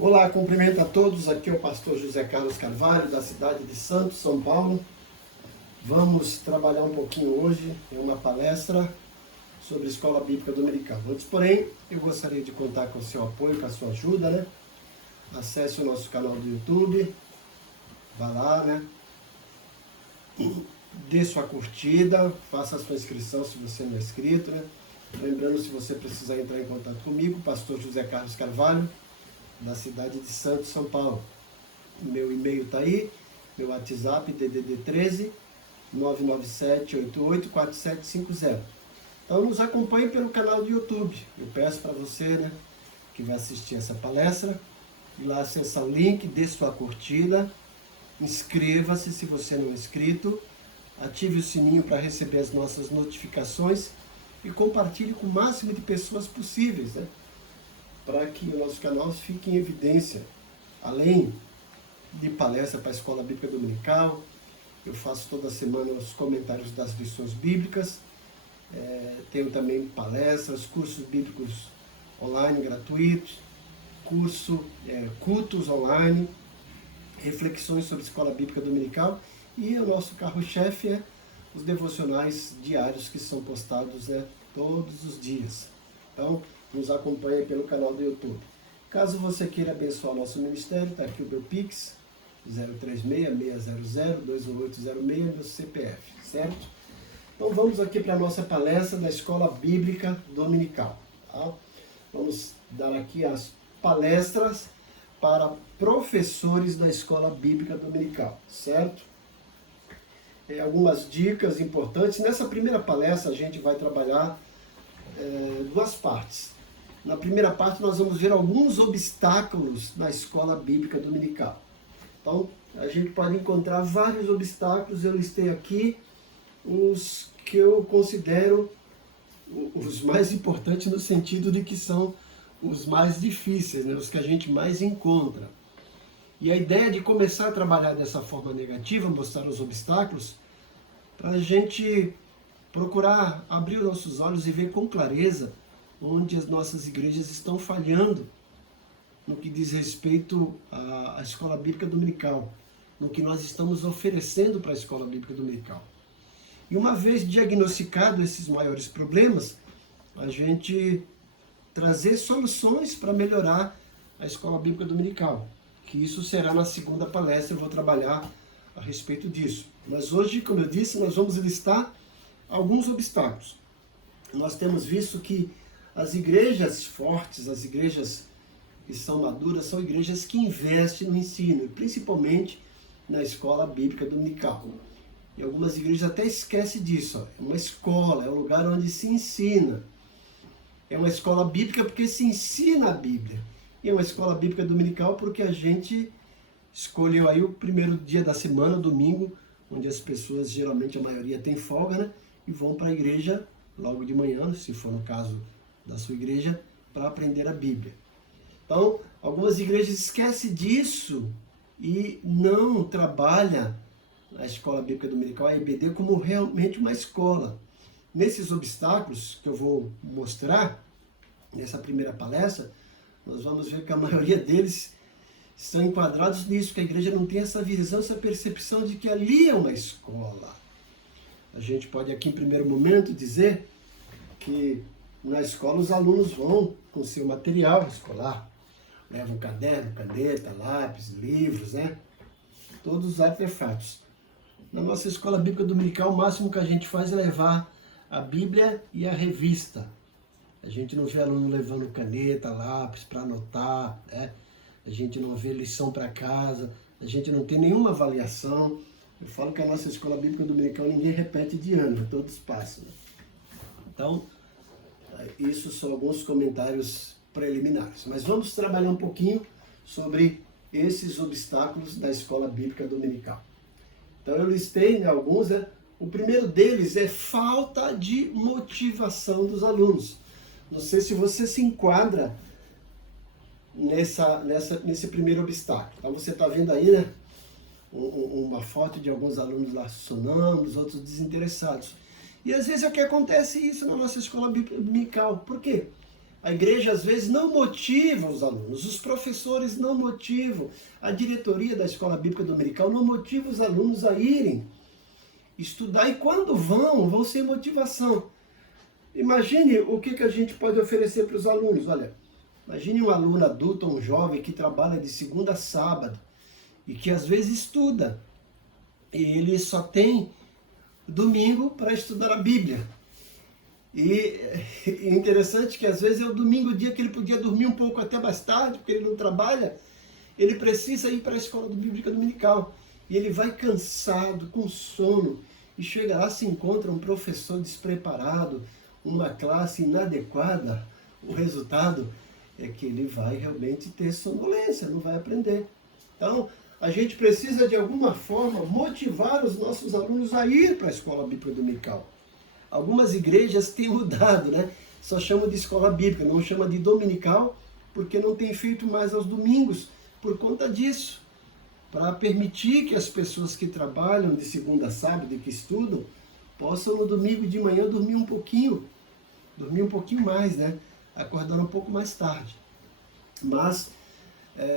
Olá, cumprimento a todos. Aqui é o pastor José Carlos Carvalho, da cidade de Santos, São Paulo. Vamos trabalhar um pouquinho hoje em uma palestra sobre Escola Bíblica Dominical. Antes, porém, eu gostaria de contar com o seu apoio, com a sua ajuda, né? Acesse o nosso canal do YouTube, vá lá, né? Dê sua curtida, faça a sua inscrição se você não é inscrito, né? Lembrando, se você precisar entrar em contato comigo, pastor José Carlos Carvalho, da cidade de Santos, São Paulo. Meu e-mail está aí, meu WhatsApp, DDD 13 997 884750. Então nos acompanhe pelo canal do YouTube. Eu peço para você, né, que vai assistir essa palestra, ir lá acessar o link, dê sua curtida, inscreva-se se você não é inscrito, ative o sininho para receber as nossas notificações e compartilhe com o máximo de pessoas possíveis, né? Para que o nosso canal fique em evidência. Além de palestra para a Escola Bíblica Dominical, eu faço toda semana os comentários das lições bíblicas, tenho também palestras, cursos bíblicos online gratuitos, cultos online, reflexões sobre Escola Bíblica Dominical, e o nosso carro-chefe é os devocionais diários que são postados, né, todos os dias. Então, nos acompanhe pelo canal do YouTube. Caso você queira abençoar nosso ministério, está aqui o meu Pix, 036-600-21806, meu CPF, certo? Então vamos aqui para a nossa palestra da Escola Bíblica Dominical. Tá? Vamos dar aqui as palestras para professores da Escola Bíblica Dominical, certo? Algumas dicas importantes. Nessa primeira palestra a gente vai trabalhar duas partes. Na primeira parte nós vamos ver alguns obstáculos na Escola Bíblica Dominical. Então, a gente pode encontrar vários obstáculos. Eu listei aqui os que eu considero os mais importantes, no sentido de que são os mais difíceis, né? Os que a gente mais encontra. E a ideia de começar a trabalhar dessa forma negativa, mostrar os obstáculos, para a gente procurar abrir os nossos olhos e ver com clareza onde as nossas igrejas estão falhando no que diz respeito à Escola Bíblica Dominical, no que nós estamos oferecendo para a Escola Bíblica Dominical. E uma vez diagnosticado esses maiores problemas, a gente trazer soluções para melhorar a Escola Bíblica Dominical, que isso será na segunda palestra, eu vou trabalhar a respeito disso. Mas hoje, como eu disse, nós vamos listar alguns obstáculos. Nós temos visto que as igrejas fortes, as igrejas que são maduras, são igrejas que investem no ensino, principalmente na Escola Bíblica Dominical. E algumas igrejas até esquecem disso. É uma escola, é um lugar onde se ensina. É uma escola bíblica porque se ensina a Bíblia. E é uma escola bíblica dominical porque a gente escolheu aí o primeiro dia da semana, domingo, onde as pessoas, geralmente a maioria tem folga, né? E vão para a igreja logo de manhã, se for no caso da sua igreja, para aprender a Bíblia. Então, algumas igrejas esquecem disso e não trabalham a Escola Bíblica Dominical, a EBD, como realmente uma escola. Nesses obstáculos que eu vou mostrar nessa primeira palestra, nós vamos ver que a maioria deles estão enquadrados nisso, que a igreja não tem essa visão, essa percepção de que ali é uma escola. A gente pode aqui em primeiro momento dizer que na escola os alunos vão com seu material escolar, levam caderno, caneta, lápis, livros, né? Todos os artefatos. Na nossa Escola Bíblica Dominical, o máximo que a gente faz é levar a Bíblia e a revista. A gente não vê aluno levando caneta, lápis para anotar, né? A gente não vê lição para casa, a gente não tem nenhuma avaliação. Eu falo que a nossa Escola Bíblica Dominical ninguém repete de ano, todos passam. Então, isso são alguns comentários preliminares. Mas vamos trabalhar um pouquinho sobre esses obstáculos da Escola Bíblica Dominical. Então eu listei, né, alguns, né? O primeiro deles é falta de motivação dos alunos. Não sei se você se enquadra nesse primeiro obstáculo. Então você está vendo aí, né, uma foto de alguns alunos lá sonâmbulos, outros desinteressados. E às vezes é o que acontece isso na nossa Escola Bíblica Dominical. Por quê? A igreja às vezes não motiva os alunos, os professores não motivam, a diretoria da escola bíblica dominical não motiva os alunos a irem estudar, e quando vão sem motivação. Imagine o que a gente pode oferecer para os alunos. Olha, imagine um aluno adulto, um jovem que trabalha de segunda a sábado e que às vezes estuda, e ele só tem domingo para estudar a Bíblia. E é interessante que às vezes é o domingo, o dia que ele podia dormir um pouco até mais tarde, porque ele não trabalha, ele precisa ir para a escola bíblica dominical. E ele vai cansado, com sono, e chega lá, se encontra um professor despreparado, uma classe inadequada. O resultado é que ele vai realmente ter sonolência, não vai aprender. Então, a gente precisa de alguma forma motivar os nossos alunos a ir para a escola bíblica dominical. Algumas igrejas têm mudado, né? Só chamam de escola bíblica, não chama de dominical, porque não tem feito mais aos domingos, por conta disso. Para permitir que as pessoas que trabalham de segunda a sábado e que estudam, possam no domingo de manhã dormir um pouquinho mais, né? Acordar um pouco mais tarde. Mas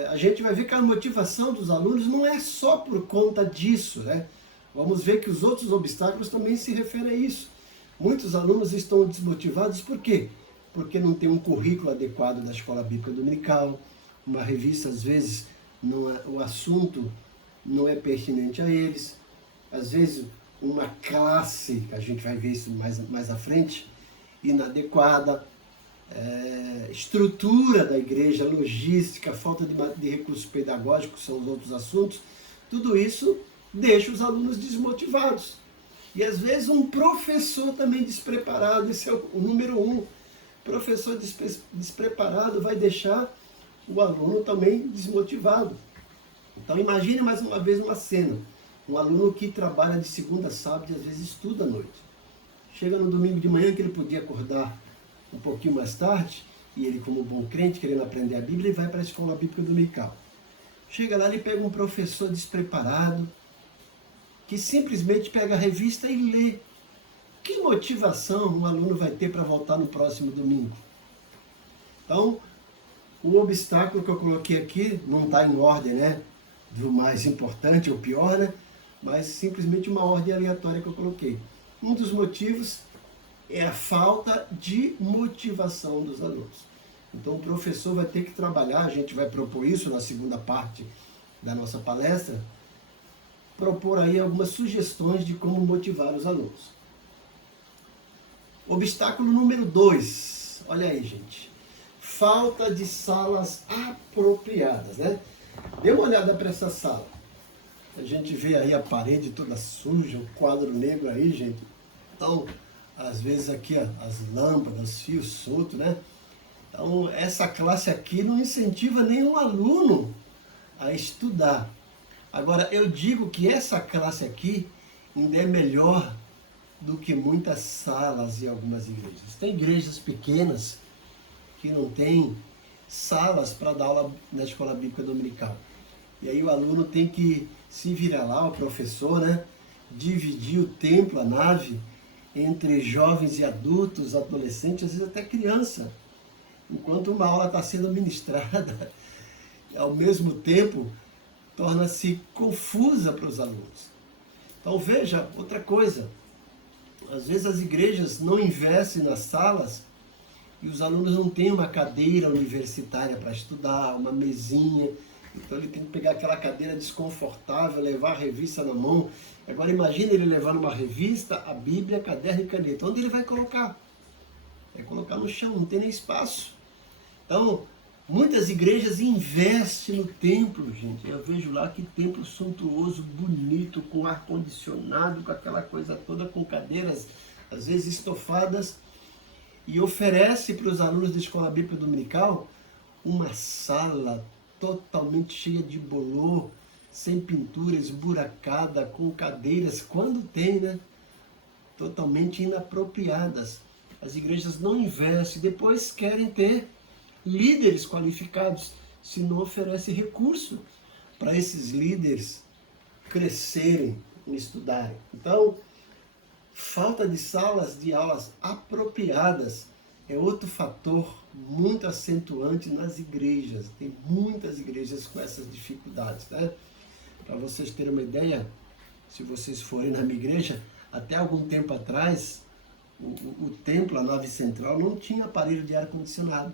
a gente vai ver que a motivação dos alunos não é só por conta disso, né? Vamos ver que os outros obstáculos também se referem a isso. Muitos alunos estão desmotivados, por quê? Porque não tem um currículo adequado da escola bíblica dominical, uma revista, às vezes, o assunto não é pertinente a eles, às vezes uma classe, a gente vai ver isso mais à frente, inadequada, estrutura da igreja, logística, falta de recursos pedagógicos, são os outros assuntos, tudo isso deixa os alunos desmotivados. E às vezes um professor também despreparado, esse é o número 1. Professor despreparado vai deixar o aluno também desmotivado. Então imagine mais uma vez uma cena. Um aluno que trabalha de segunda a sábado e às vezes estuda à noite. Chega no domingo de manhã, que ele podia acordar um pouquinho mais tarde, e ele, como bom crente, querendo aprender a Bíblia, ele vai para a escola bíblica dominical. Chega lá, ele pega um professor despreparado, que simplesmente pega a revista e lê. Que motivação um aluno vai ter para voltar no próximo domingo? Então, o obstáculo que eu coloquei aqui não está em ordem, né? Do mais importante ao pior, né? Mas simplesmente uma ordem aleatória que eu coloquei. Um dos motivos é a falta de motivação dos alunos. Então, o professor vai ter que trabalhar, a gente vai propor isso na segunda parte da nossa palestra, propor aí algumas sugestões de como motivar os alunos. Obstáculo número 2. Olha aí, gente. Falta de salas apropriadas, né? Dê uma olhada para essa sala. A gente vê aí a parede toda suja, o quadro negro aí, gente. Então, às vezes aqui ó, as lâmpadas, os fios soltos, né? Então, essa classe aqui não incentiva nenhum aluno a estudar. Agora, eu digo que essa classe aqui ainda é melhor do que muitas salas em algumas igrejas. Tem igrejas pequenas que não tem salas para dar aula na escola bíblica dominical. E aí o aluno tem que se virar lá, o professor, né? Dividir o templo, a nave, entre jovens e adultos, adolescentes, às vezes até criança. Enquanto uma aula está sendo ministrada, ao mesmo tempo, torna-se confusa para os alunos. Então veja, outra coisa, às vezes as igrejas não investem nas salas e os alunos não têm uma cadeira universitária para estudar, uma mesinha, então ele tem que pegar aquela cadeira desconfortável, levar a revista na mão. Agora imagine ele levando uma revista, a Bíblia, caderno e caneta. Onde ele vai colocar? Vai colocar no chão, não tem nem espaço. Então, muitas igrejas investem no templo, gente. Eu vejo lá que templo suntuoso, bonito, com ar-condicionado, com aquela coisa toda, com cadeiras, às vezes estofadas, e oferece para os alunos da escola bíblica dominical uma sala totalmente cheia de bolor, sem pintura, esburacada, com cadeiras, quando tem, né? Totalmente inapropriadas. As igrejas não investem, depois querem ter líderes qualificados, se não oferece recurso para esses líderes crescerem e estudarem. Então, falta de salas de aulas apropriadas é outro fator muito acentuante nas igrejas. Tem muitas igrejas com essas dificuldades, né? Para vocês terem uma ideia, se vocês forem na minha igreja, até algum tempo atrás, o templo, a nave central, não tinha aparelho de ar-condicionado.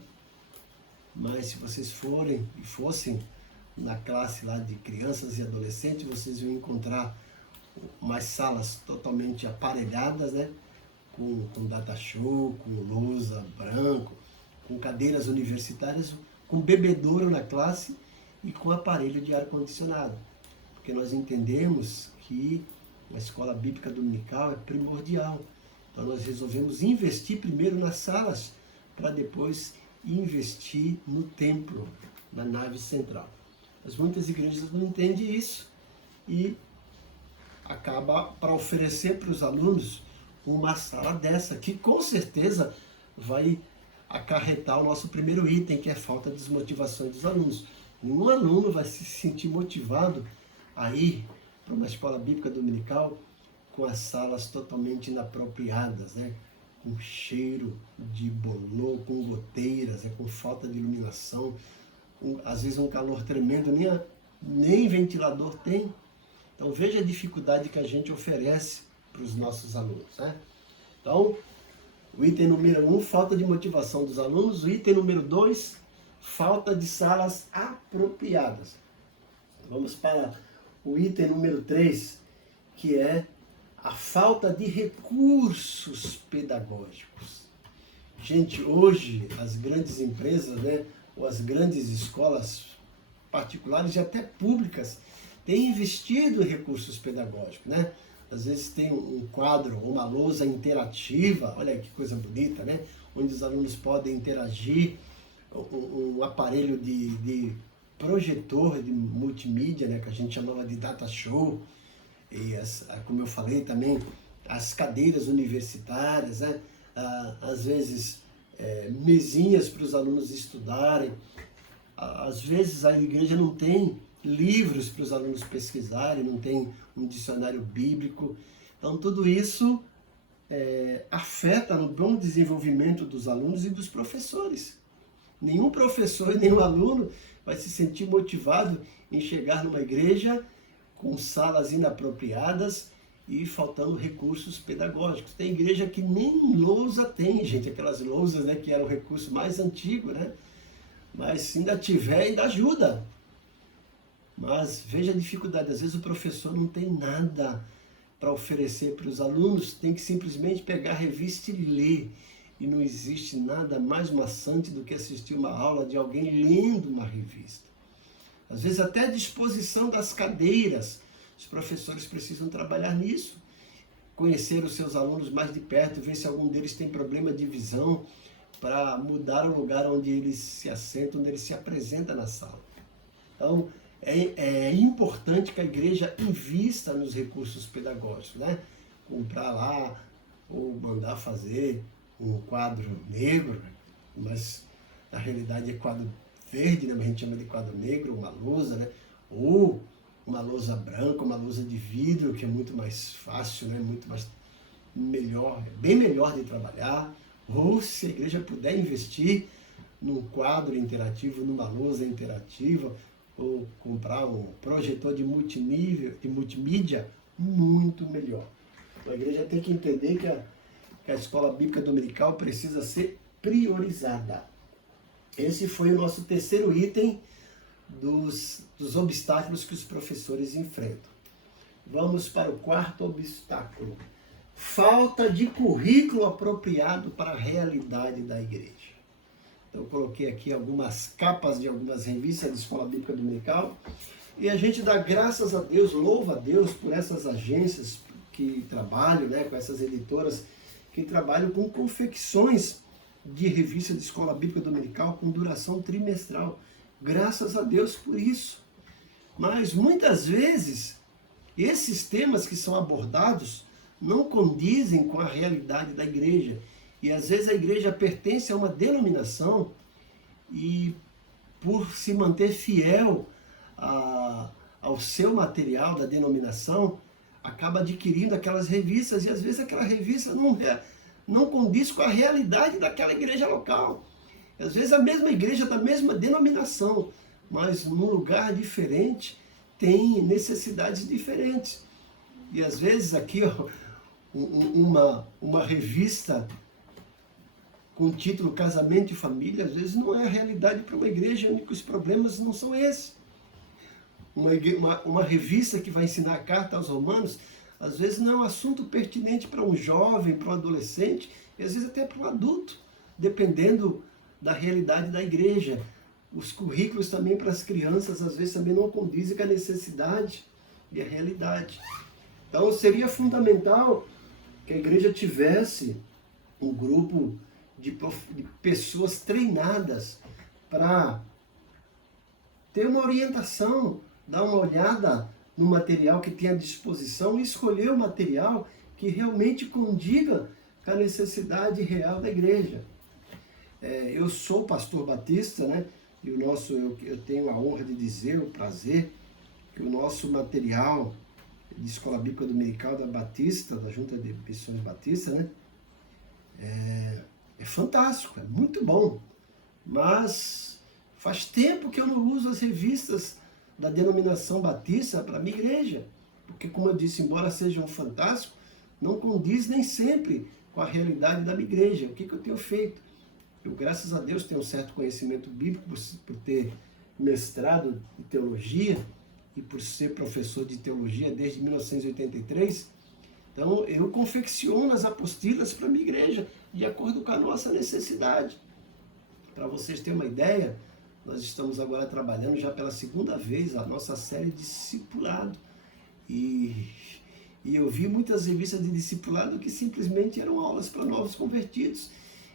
Mas se vocês forem e fossem na classe lá de crianças e adolescentes, vocês vão encontrar umas salas totalmente aparelhadas, né? Com data show, com lousa branco, com cadeiras universitárias, com bebedouro na classe e com aparelho de ar-condicionado. Porque nós entendemos que a escola bíblica dominical é primordial. Então nós resolvemos investir primeiro nas salas, para depois investir no templo, na nave central. Mas muitas igrejas não entendem isso e acaba para oferecer para os alunos uma sala dessa, que com certeza vai acarretar o nosso primeiro item, que é a falta de desmotivação dos alunos. Nenhum aluno vai se sentir motivado a ir para uma escola bíblica dominical com as salas totalmente inapropriadas, né? Com cheiro de bolor, com goteiras, com falta de iluminação, às vezes um calor tremendo, nem ventilador tem. Então veja a dificuldade que a gente oferece para os nossos alunos, né? Então, o item número 1, falta de motivação dos alunos. O item número 2, falta de salas apropriadas. Vamos para o item número 3, que é a falta de recursos pedagógicos. Gente, hoje as grandes empresas, né, ou as grandes escolas particulares e até públicas têm investido em recursos pedagógicos, né? Às vezes tem um quadro, uma lousa interativa, olha que coisa bonita, né? Onde os alunos podem interagir, um aparelho de projetor de multimídia, né? Que a gente chamava de data show, e como eu falei também, as cadeiras universitárias, né? Às vezes mesinhas para os alunos estudarem. Às vezes a igreja não tem livros para os alunos pesquisarem, não tem um dicionário bíblico. Então tudo isso afeta no bom desenvolvimento dos alunos e dos professores. Nenhum professor e nenhum aluno vai se sentir motivado em chegar numa igreja com salas inapropriadas e faltando recursos pedagógicos. Tem igreja que nem lousa tem, gente, aquelas lousas, né, que era o recurso mais antigo, né? Mas se ainda tiver, ainda ajuda. Mas veja a dificuldade, às vezes o professor não tem nada para oferecer para os alunos, tem que simplesmente pegar a revista e ler. E não existe nada mais maçante do que assistir uma aula de alguém lendo uma revista. Às vezes até a disposição das cadeiras, os professores precisam trabalhar nisso. Conhecer os seus alunos mais de perto, ver se algum deles tem problema de visão, para mudar o lugar onde eles se assentam, onde eles se apresentam na sala. Então, é importante que a igreja invista nos recursos pedagógicos, né? Comprar lá, ou mandar fazer um quadro negro, mas na realidade é quadro verde, né? A gente chama de quadro negro, uma lousa, né? Ou uma lousa branca, uma lousa de vidro, que é muito mais fácil, né? Muito mais melhor, bem melhor de trabalhar. Ou se a igreja puder investir num quadro interativo, numa lousa interativa, ou comprar um projetor de multimídia, muito melhor. Então, a igreja tem que entender que a escola bíblica dominical precisa ser priorizada. Esse foi o nosso terceiro item dos obstáculos que os professores enfrentam. Vamos para o quarto obstáculo. Falta de currículo apropriado para a realidade da igreja. Então, eu coloquei aqui algumas capas de algumas revistas da Escola Bíblica Dominical e a gente dá graças a Deus, louva a Deus por essas agências que trabalham, né, com essas editoras que trabalham com confecções de revista de Escola Bíblica Dominical com duração trimestral. Graças a Deus por isso. Mas muitas vezes esses temas que são abordados não condizem com a realidade da igreja. E às vezes a igreja pertence a uma denominação e por se manter fiel ao seu material da denominação, acaba adquirindo aquelas revistas e às vezes aquela revista não condiz com a realidade daquela igreja local. Às vezes a mesma igreja da mesma denominação, mas num lugar diferente, tem necessidades diferentes. E às vezes aqui, ó, uma revista com o título Casamento e Família, às vezes não é a realidade para uma igreja, onde os problemas não são esses. Uma revista que vai ensinar a carta aos romanos, às vezes não é um assunto pertinente para um jovem, para um adolescente, e às vezes até para um adulto, dependendo da realidade da igreja. Os currículos também para as crianças, às vezes também não condizem com a necessidade e a realidade. Então seria fundamental que a igreja tivesse um grupo de pessoas treinadas para ter uma orientação, dar uma olhada no material que tem à disposição e escolher o material que realmente condiga com a necessidade real da igreja. Eu sou pastor batista, né? E eu tenho a honra de dizer, o prazer, que o nosso material de Escola Bíblica Dominical da Batista, da Junta de Missões Batista, né? É fantástico, é muito bom. Mas faz tempo que eu não uso as revistas da denominação batista para a minha igreja. Porque, como eu disse, embora sejam fantásticos, não condiz nem sempre com a realidade da minha igreja. O que eu tenho feito? Eu, graças a Deus, tenho um certo conhecimento bíblico por ter mestrado em teologia e por ser professor de teologia desde 1983. Então, eu confecciono as apostilas para a minha igreja, de acordo com a nossa necessidade. Para vocês terem uma ideia, nós estamos agora trabalhando já pela segunda vez a nossa série de discipulado. E eu vi muitas revistas de discipulado que simplesmente eram aulas para novos convertidos.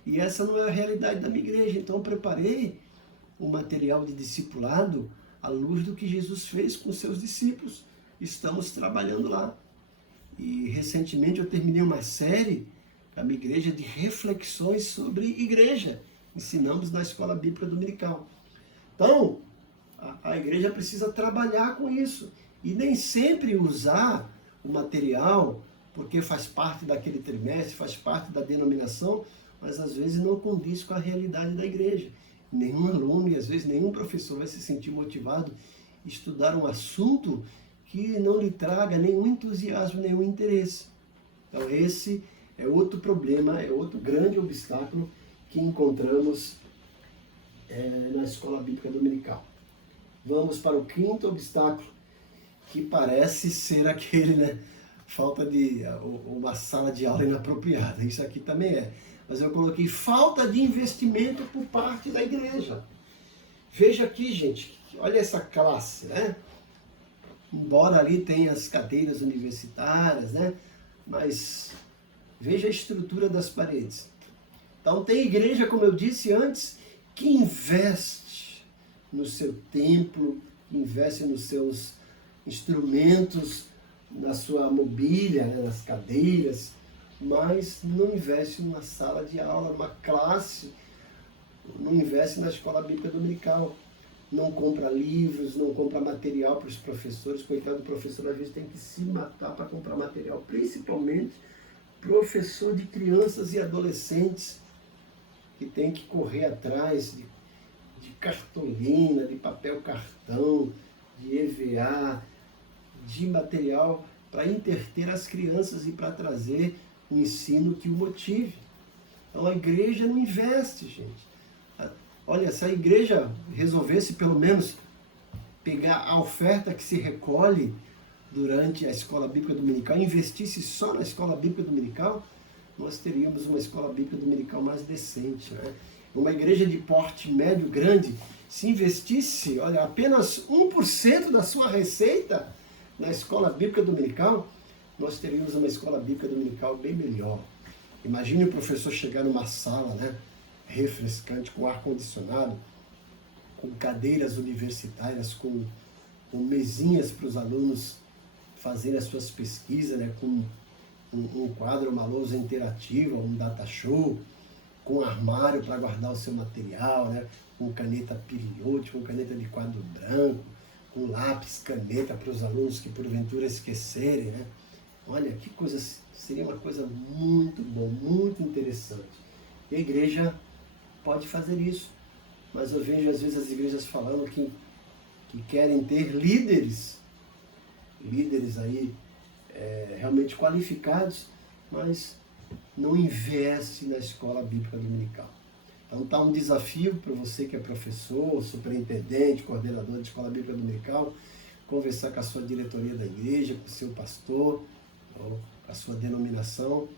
E essa não é a realidade da minha igreja. Então, eu preparei um material de discipulado à luz do que Jesus fez com seus discípulos. Estamos trabalhando lá. E recentemente eu terminei uma série da minha igreja de reflexões sobre igreja. Ensinamos na Escola Bíblica Dominical. Então, a igreja precisa trabalhar com isso. E nem sempre usar o material, porque faz parte daquele trimestre, faz parte da denominação, mas às vezes não condiz com a realidade da igreja. Nenhum aluno e às vezes nenhum professor vai se sentir motivado a estudar um assunto que não lhe traga nenhum entusiasmo, nenhum interesse. Então esse é outro problema, é outro grande obstáculo que encontramos na Escola Bíblica Dominical. Vamos para o quinto obstáculo, que parece ser aquele, né? Falta de uma sala de aula inapropriada. Isso aqui também é. Mas eu coloquei falta de investimento por parte da igreja. Veja aqui, gente, olha essa classe, né? Embora ali tenha as cadeiras universitárias, né? Mas veja a estrutura das paredes. Então tem igreja, como eu disse antes, que investe no seu templo, investe nos seus instrumentos, na sua mobília, né, nas cadeiras, mas não investe numa sala de aula, numa classe, não investe na Escola Bíblica Dominical, não compra livros, não compra material para os professores. Coitado do professor, às vezes tem que se matar para comprar material, principalmente professor de crianças e adolescentes, que tem que correr atrás de cartolina, de papel cartão, de EVA, de material para interter as crianças e para trazer um ensino que o motive. Então a igreja não investe, gente. Olha, se a igreja resolvesse pelo menos pegar a oferta que se recolhe durante a Escola Bíblica Dominical, investisse só na Escola Bíblica Dominical, nós teríamos uma Escola Bíblica Dominical mais decente, né? Uma igreja de porte médio grande, se investisse, olha, apenas 1% da sua receita na Escola Bíblica Dominical, nós teríamos uma Escola Bíblica Dominical bem melhor. Imagine o professor chegar numa sala, né, refrescante, com ar-condicionado, com cadeiras universitárias, com mesinhas para os alunos fazerem as suas pesquisas, né, com um quadro, uma lousa interativa, um data show, com um armário para guardar o seu material, né, com caneta Pirilhote, com caneta de quadro branco, com lápis, caneta para os alunos que porventura esquecerem, né? Olha, que coisa, seria uma coisa muito bom, muito interessante. E a igreja pode fazer isso. Mas eu vejo às vezes as igrejas falando que querem ter líderes aí realmente qualificados, mas não investe na escola bíblica dominical. Então está um desafio para você que é professor, superintendente, coordenador de escola bíblica dominical, conversar com a sua diretoria da igreja, com o seu pastor, ou a sua denominação,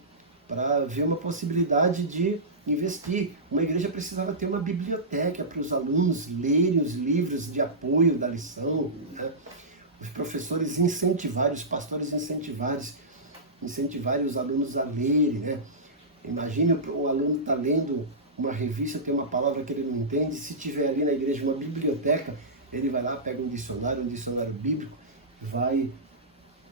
para ver uma possibilidade de investir. Uma igreja precisava ter uma biblioteca para os alunos lerem os livros de apoio da lição, né? Os professores incentivarem, os pastores incentivarem os alunos a lerem, né? Imagine um aluno estar lendo uma revista, tem uma palavra que ele não entende, se tiver ali na igreja uma biblioteca, ele vai lá, pega um dicionário bíblico, vai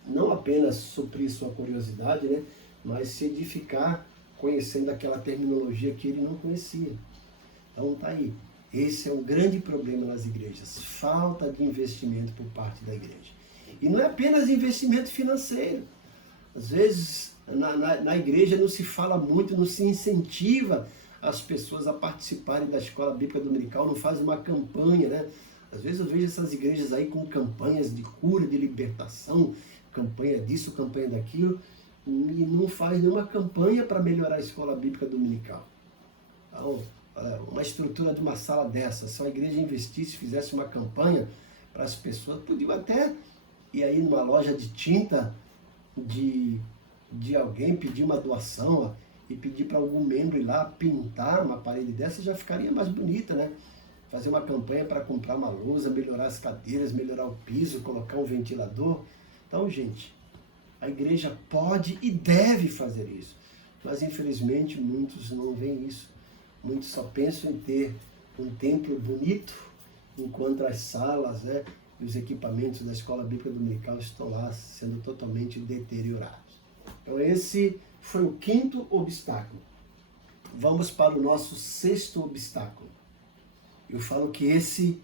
não apenas suprir sua curiosidade, né? Mas se edificar conhecendo aquela terminologia que ele não conhecia. Então tá aí. Esse é um grande problema nas igrejas, falta de investimento por parte da igreja. E não é apenas investimento financeiro. Às vezes, na igreja não se fala muito, não se incentiva as pessoas a participarem da escola bíblica dominical, não faz uma campanha, né? Às vezes eu vejo essas igrejas aí com campanhas de cura, de libertação, campanha disso, campanha daquilo, e não faz nenhuma campanha para melhorar a escola bíblica dominical. Então, uma estrutura de uma sala dessa, se a igreja investisse, fizesse uma campanha para as pessoas, podiam até ir aí numa loja de tinta de alguém, pedir uma doação, ó, e pedir para algum membro ir lá pintar uma parede dessa, já ficaria mais bonita, né? Fazer uma campanha para comprar uma lousa, melhorar as cadeiras, melhorar o piso, colocar um ventilador. Então, gente, a igreja pode e deve fazer isso. Mas, infelizmente, muitos não veem isso. Muitos só pensam em ter um templo bonito, enquanto as salas, né, e os equipamentos da escola bíblica dominical estão lá sendo totalmente deteriorados. Então, esse foi o quinto obstáculo. Vamos para o nosso sexto obstáculo. Eu falo que esse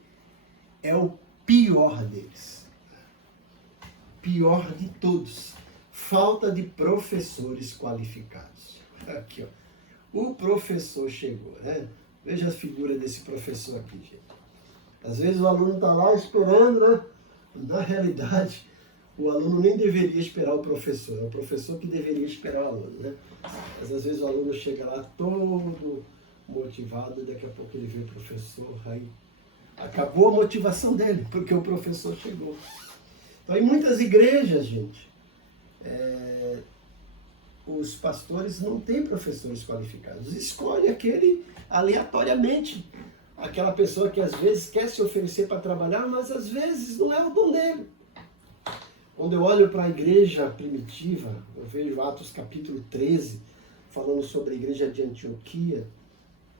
é o pior deles. Pior de todos. Falta de professores qualificados. Aqui, ó. O professor chegou, né? Veja a figura desse professor aqui, gente. Às vezes o aluno está lá esperando, né? Na realidade, o aluno nem deveria esperar o professor. É o professor que deveria esperar o aluno, né? Mas às vezes o aluno chega lá todo motivado, daqui a pouco ele vê o professor, aí acabou a motivação dele, porque o professor chegou. Então, em muitas igrejas, gente, os pastores não têm professores qualificados. Escolhe aquele aleatoriamente, aquela pessoa que às vezes quer se oferecer para trabalhar, mas às vezes não é o dom dele. Quando eu olho para a igreja primitiva, eu vejo Atos capítulo 13, falando sobre a igreja de Antioquia,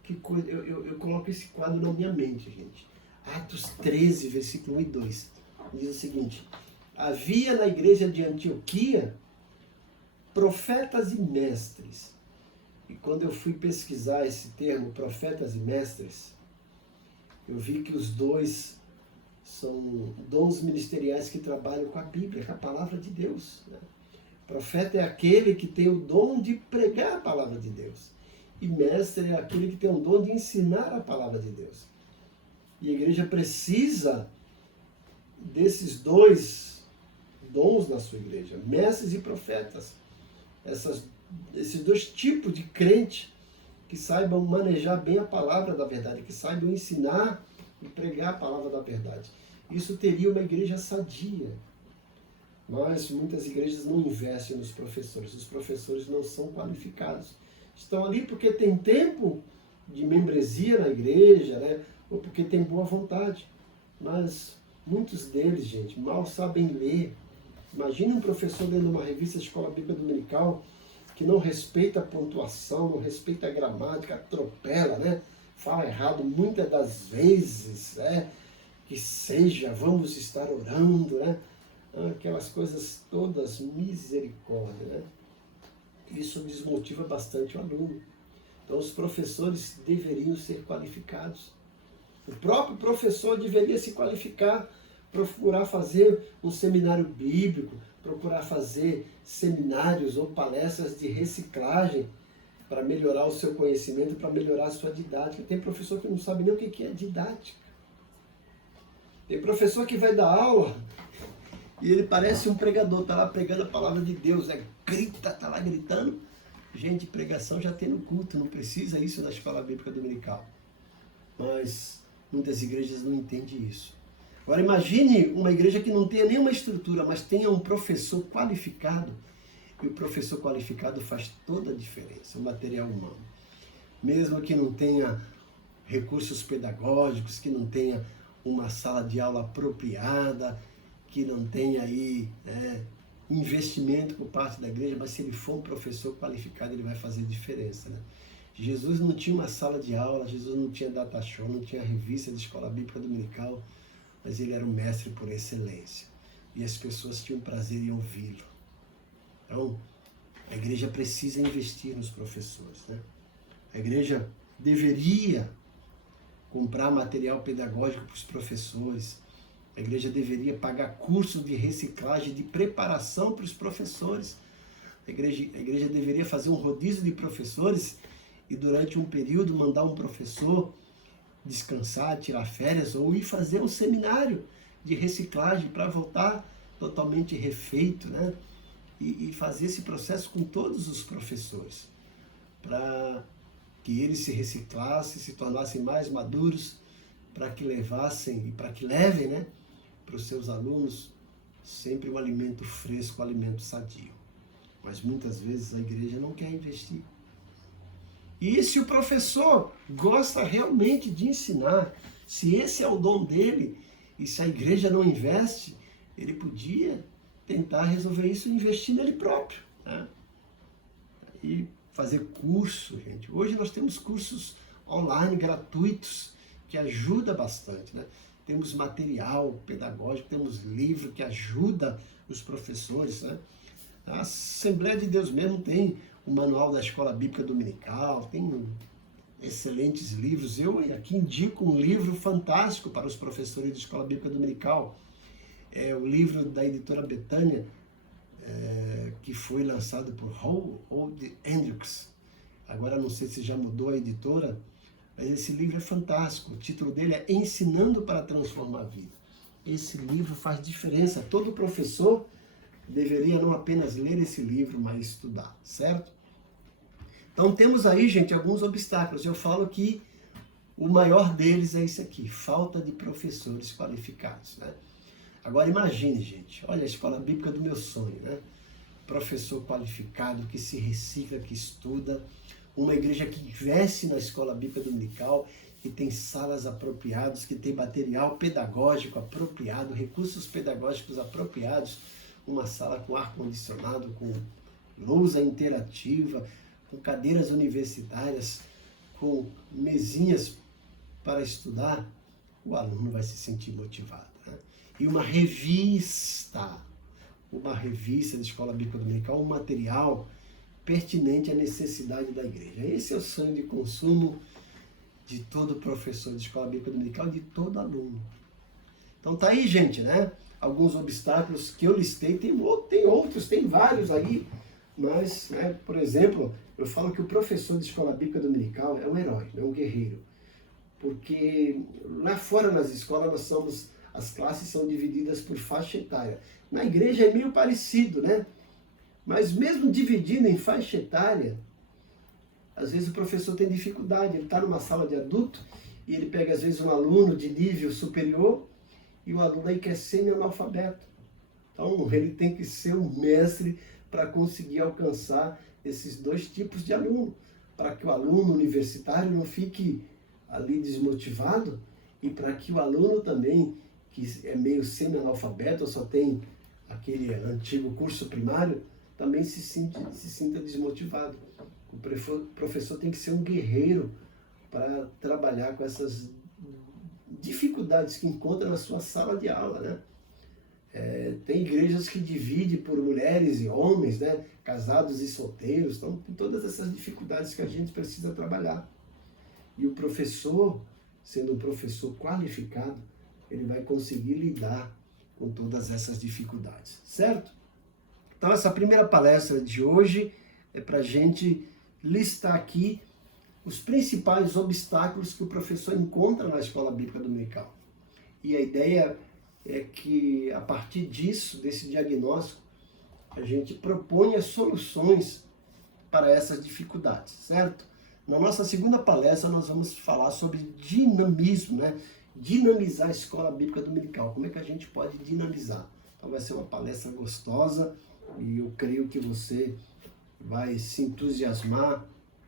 que coisa, eu coloco esse quadro na minha mente, gente. Atos 13, versículo 1 e 2, diz o seguinte: havia na igreja de Antioquia profetas e mestres. E quando eu fui pesquisar esse termo, profetas e mestres, eu vi que os dois são dons ministeriais que trabalham com a Bíblia, com a palavra de Deus, né? Profeta é aquele que tem o dom de pregar a palavra de Deus. E mestre é aquele que tem o dom de ensinar a palavra de Deus. E a igreja precisa desses dois dons na sua igreja, mestres e profetas. Esses dois tipos de crente que saibam manejar bem a palavra da verdade, que saibam ensinar e pregar a palavra da verdade. Isso teria uma igreja sadia. Mas muitas igrejas não investem nos professores. Os professores não são qualificados. Estão ali porque tem tempo de membresia na igreja, né? Ou porque tem boa vontade. Mas muitos deles, gente, mal sabem ler. Imagine um professor lendo uma revista de escola bíblica dominical que não respeita a pontuação, não respeita a gramática, atropela, né? Fala errado muitas das vezes, né? Que seja, vamos estar orando, né? Aquelas coisas todas, misericórdia, né? Isso desmotiva bastante o aluno. Então os professores deveriam ser qualificados. O próprio professor deveria se qualificar, procurar fazer um seminário bíblico, procurar fazer seminários ou palestras de reciclagem para melhorar o seu conhecimento, para melhorar a sua didática. Tem professor que não sabe nem o que é didática. Tem professor que vai dar aula e ele parece um pregador, está lá pregando a palavra de Deus, grita, está lá gritando. Gente, pregação já tem no culto, não precisa isso na escola bíblica dominical. Mas muitas igrejas não entendem isso. Agora imagine uma igreja que não tenha nenhuma estrutura, mas tenha um professor qualificado. E o professor qualificado faz toda a diferença, o material humano. Mesmo que não tenha recursos pedagógicos, que não tenha uma sala de aula apropriada, que não tenha aí investimento por parte da igreja, mas se ele for um professor qualificado, ele vai fazer diferença, né? Jesus não tinha uma sala de aula, Jesus não tinha data show, não tinha revista de escola bíblica dominical, mas ele era um mestre por excelência. E as pessoas tinham prazer em ouvi-lo. Então, a igreja precisa investir nos professores, né? A igreja deveria comprar material pedagógico para os professores. A igreja deveria pagar curso de reciclagem, de preparação para os professores. A igreja deveria fazer um rodízio de professores e durante um período mandar um professor descansar, tirar férias ou ir fazer um seminário de reciclagem para voltar totalmente refeito, né? E fazer esse processo com todos os professores, para que eles se reciclassem, se tornassem mais maduros, para que levassem e para que levem, né, para os seus alunos sempre um alimento fresco, um alimento sadio. Mas muitas vezes a igreja não quer investir. E se o professor gosta realmente de ensinar, se esse é o dom dele, e se a igreja não investe, ele podia tentar resolver isso e investir nele próprio, né? E fazer curso, gente. Hoje nós temos cursos online gratuitos que ajuda bastante, né? Temos material pedagógico, temos livro que ajuda os professores, né? A Assembleia de Deus mesmo tem o manual da Escola Bíblica Dominical, tem excelentes livros. Eu aqui indico um livro fantástico para os professores de Escola Bíblica Dominical. É o livro da editora Betânia, que foi lançado por Howard Hendricks. Agora não sei se já mudou a editora, mas esse livro é fantástico. O título dele é Ensinando para Transformar a Vida. Esse livro faz diferença. Todo professor deveria não apenas ler esse livro, mas estudar, certo? Então temos aí, gente, alguns obstáculos. Eu falo que o maior deles é esse aqui, falta de professores qualificados, né? Agora imagine, gente, olha a escola bíblica do meu sonho, né? Professor qualificado, que se recicla, que estuda, uma igreja que investe na escola bíblica dominical, que tem salas apropriadas, que tem material pedagógico apropriado, recursos pedagógicos apropriados, uma sala com ar-condicionado, com lousa interativa, com cadeiras universitárias, com mesinhas para estudar, o aluno vai se sentir motivado, né? E uma revista de escola bíblica dominical, um material pertinente à necessidade da igreja. Esse é o sonho de consumo de todo professor de escola bíblica dominical, de todo aluno. Então tá aí, gente, né? Alguns obstáculos que eu listei, tem outros, tem vários aí, mas, né, por exemplo, eu falo que o professor de escola bíblica dominical é um herói, é um guerreiro, porque lá fora nas escolas as classes são divididas por faixa etária. Na igreja é meio parecido, né? Mas mesmo dividindo em faixa etária, às vezes o professor tem dificuldade, ele está numa sala de adulto e ele pega às vezes um aluno de nível superior e o aluno aí quer ser semi-analfabeto. Então ele tem que ser um mestre para conseguir alcançar esses dois tipos de aluno, para que o aluno universitário não fique ali desmotivado e para que o aluno também, que é meio semi-analfabeto, ou só tem aquele antigo curso primário, também se sinta desmotivado. O professor tem que ser um guerreiro para trabalhar com essas dificuldades que encontra na sua sala de aula, né? Tem igrejas que dividem por mulheres e homens, né? Casados e solteiros, então tem todas essas dificuldades que a gente precisa trabalhar. E o professor, sendo um professor qualificado, ele vai conseguir lidar com todas essas dificuldades, certo? Então, essa primeira palestra de hoje é para a gente listar aqui os principais obstáculos que o professor encontra na escola bíblica dominical. E a ideia é que, a partir disso, desse diagnóstico, a gente proponha soluções para essas dificuldades, certo? Na nossa segunda palestra, nós vamos falar sobre dinamismo, né? Dinamizar a escola bíblica dominical. Como é que a gente pode dinamizar? Então vai ser uma palestra gostosa e eu creio que você vai se entusiasmar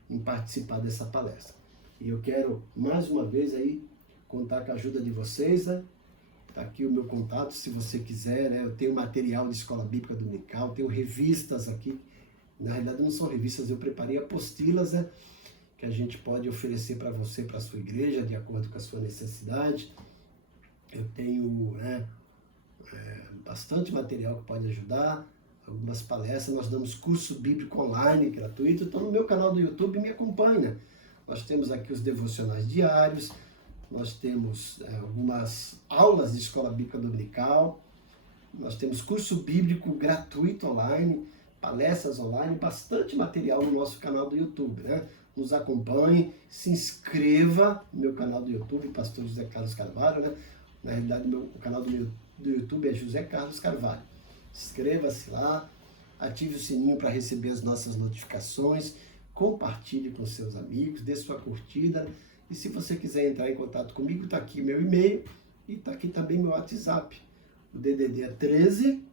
em participar dessa palestra. E eu quero, mais uma vez, aí contar com a ajuda de vocês, né? Está aqui o meu contato, se você quiser, né? Eu tenho material de escola bíblica dominical, tenho revistas aqui. Na realidade não são revistas, eu preparei apostilas, né? Que a gente pode oferecer para você, para a sua igreja, de acordo com a sua necessidade. Eu tenho, né, bastante material que pode ajudar, algumas palestras, nós damos curso bíblico online, gratuito, então no meu canal do YouTube me acompanha. Nós temos aqui os devocionais diários, nós temos algumas aulas de escola bíblica dominical, nós temos curso bíblico gratuito online, palestras online, bastante material no nosso canal do YouTube, né? Nos acompanhe, se inscreva no meu canal do YouTube, Pastor José Carlos Carvalho, né? Na realidade, o canal do YouTube é José Carlos Carvalho. Inscreva-se lá, ative o sininho para receber as nossas notificações, compartilhe com seus amigos, dê sua curtida. E se você quiser entrar em contato comigo, está aqui meu e-mail e está aqui também meu WhatsApp. O DDD é 13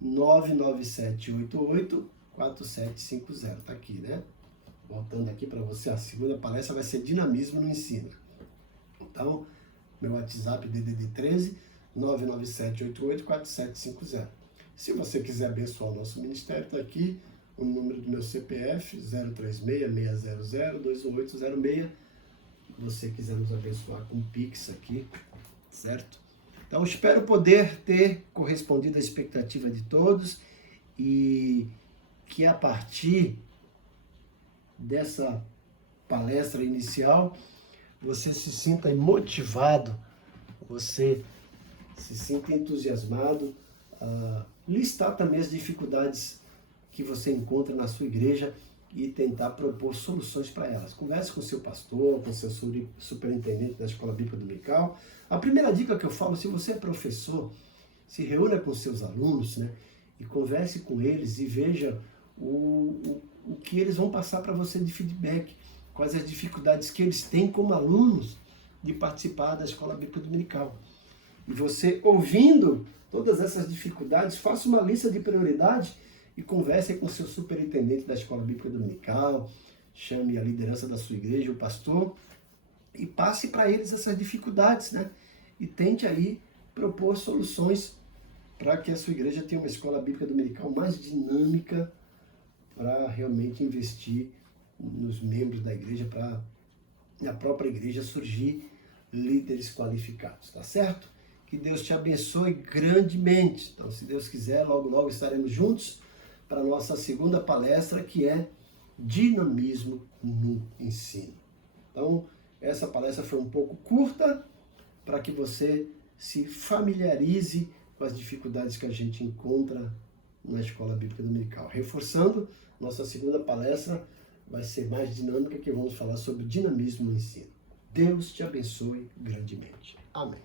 99788 4750. Está aqui, né? Voltando aqui para você, a segunda palestra vai ser dinamismo no ensino. Então, meu WhatsApp DDD 13 99788 4750. Se você quiser abençoar o nosso ministério, está aqui o número do meu CPF 036-600-21806. Se você quiser nos abençoar com Pix aqui, certo? Então, espero poder ter correspondido à expectativa de todos e que a partir dessa palestra inicial você se sinta motivado, você se sinta entusiasmado a listar também as dificuldades que você encontra na sua igreja e tentar propor soluções para elas. Converse com o seu pastor, com o seu superintendente da escola bíblica dominical. A primeira dica que eu falo, se você é professor, se reúna com seus alunos, né, e converse com eles e veja o que eles vão passar para você de feedback, quais as dificuldades que eles têm como alunos de participar da escola bíblica dominical. E você, ouvindo todas essas dificuldades, faça uma lista de prioridades e converse com o seu superintendente da escola bíblica dominical, chame a liderança da sua igreja, o pastor, e passe para eles essas dificuldades, né? E tente aí propor soluções para que a sua igreja tenha uma escola bíblica dominical mais dinâmica, para realmente investir nos membros da igreja, para na própria igreja surgir líderes qualificados, tá certo? Que Deus te abençoe grandemente. Então, se Deus quiser, logo, logo estaremos juntos para a nossa segunda palestra, que é dinamismo no ensino. Então, essa palestra foi um pouco curta, para que você se familiarize com as dificuldades que a gente encontra na escola bíblica dominical. Reforçando, nossa segunda palestra vai ser mais dinâmica, que vamos falar sobre dinamismo no ensino. Deus te abençoe grandemente. Amém.